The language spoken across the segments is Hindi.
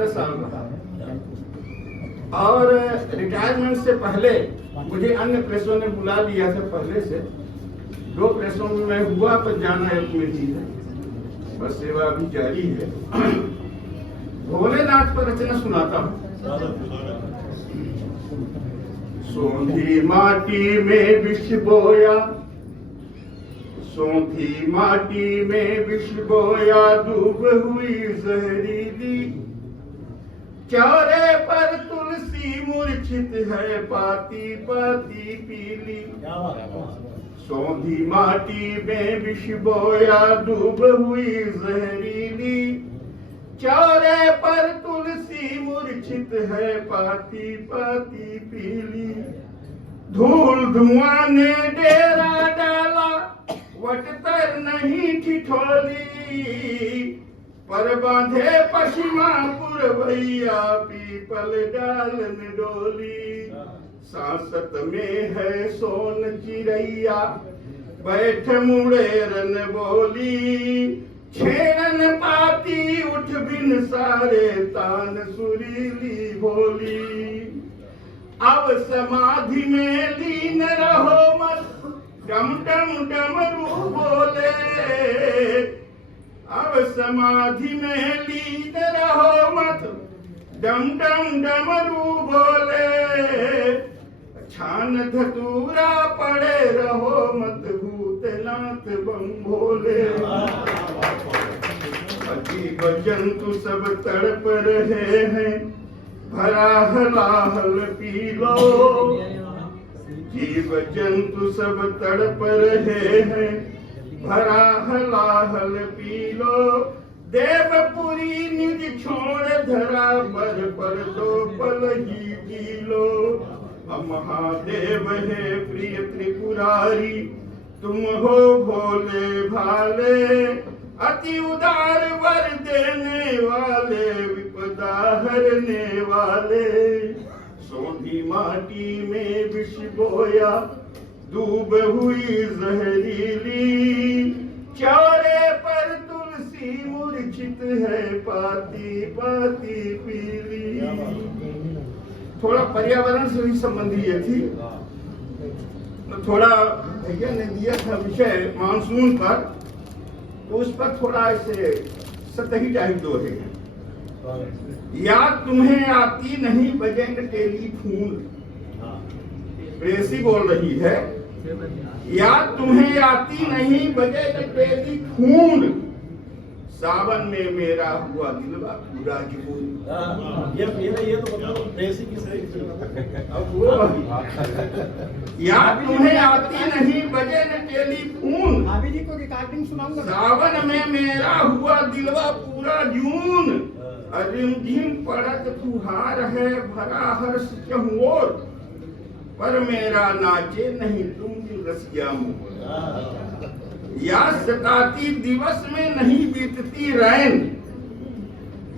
17 साल रहा और रिटायरमेंट से पहले मुझे अन्य प्रेसों ने बुला लिया था। पहले से 2 प्रेसों में मैं हुआ, पर जाना एक में चीज है, बस सेवा अभी जारी है। भोलेनाथ पर रचना सुनाता हूँ। सोंधी माटी में विष बोया, सोंधी माटी में विष बोया, डूब हुई जहरीली, चारे पर तुलसी मूर्छित है, पाती पाती पीली। सोंधी माटी में विष बोया, डूब हुई जहरीली, चारे पर तुलसी मूर्छित है, पाती पाती पीली। धूल धुआं ने डेरा डाला, वटतर नहीं ठिठोली, पर बांधे पश्चिमा पुरवैया, पीपल डालन डोली। सांसत में है सोन चिड़ैया, बैठ मुड़े रन बोली, छेड़न पाती उठ बिन सारे, तान सुरीली भोली। अब समाधि में लीन रहो मत, डम डम डमरू बोले, अब समाधि में लीन रहो मत, डम डम डमरू बोले। छान धतूरा पड़े रहो मत, भूतनाथ बम भोले। अजीब जंतु सब तड़प रहे हैं, भरा हलाहल पी लो, जीव जंतु सब तड़प रहे हैं, भरा हलाहल पी लो। देवपुरी निज छोड़ धरा पर 2 पल ही जी लो। महादेव है प्रिय त्रिपुरारी, तुम हो भोले भाले, अति उदार वर देने वाले, विपदा हरने वाले। सोंधी माटी में विष बोया, डूब हुई जहरीली, चारे पर तुलसी मूर्छित है, पाती पाती पीली। थोड़ा पर्यावरण से भी संबंधी ये थी। तो थोड़ा भैया ने दिया था विषय मानसून पर, तो उस पर थोड़ा ऐसे सतही टाइप दोहे हैं। याद तुम्हें आती नहीं बजेंगे टेलीफोन, प्रेसी बोल रही है, याद तुम्हें आती नहीं बजेंगे टेलीफोन, सावन में मेरा हुआ दिलवा पूरा जुनून। ये तो मतलब प्रेसी की सही। अब वो याद तुम्हें आती नहीं बजे न टेलीफोन, भाभी जी को रिकॉर्डिंग सुनाऊंगा। सावन में मेरा हुआ दिलवा पूरा जून, रिमझिम पड़त फुहार है, भरा हर्ष चहुओर, पर मेरा नाचे नहीं तुम दिल रसिया मोर। याद सताती दिवस में नहीं बीतती रैन,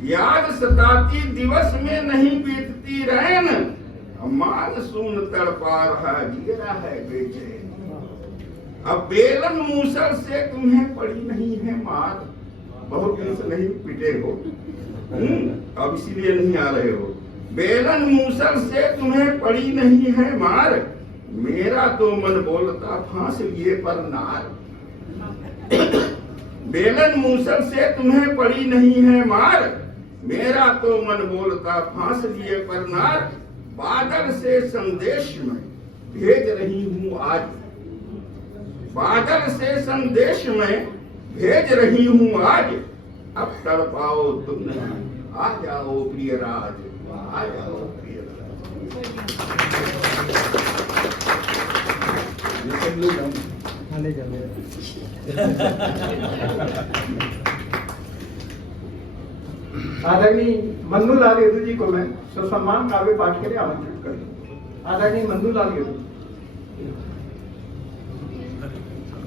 याद सताती दिवस में नहीं बीतती रैन, मानसून तड़पा रहा जीरा है बेचैन। अब बेलन मूसल से तुम्हें पड़ी नहीं है मार, बहुत दिन से नहीं पिटे हो, अब इसीलिए नहीं आ रहे हो। बेलन मूसल से तुम्हें पड़ी नहीं है मार, मेरा तो मन बोलता फांस लिए पर नार। बेलन मूसल से तुम्हें पड़ी नहीं है मार, मेरा तो मन बोलता फांस लिए पर नार। बादल से संदेश में भेज रही हूँ आज, बादल से संदेश में भेज रही हूँ आज, अब तड़पाओ तुम नहीं, आ जाओ प्रिय राज, आ जाओ प्रिय राज। आदरणीय मन्नूलाल यदु जी को मैं ससम्मान काव्य पाठ के लिए आमंत्रित करूँ। आदरणीय मन्नूलाल यदु।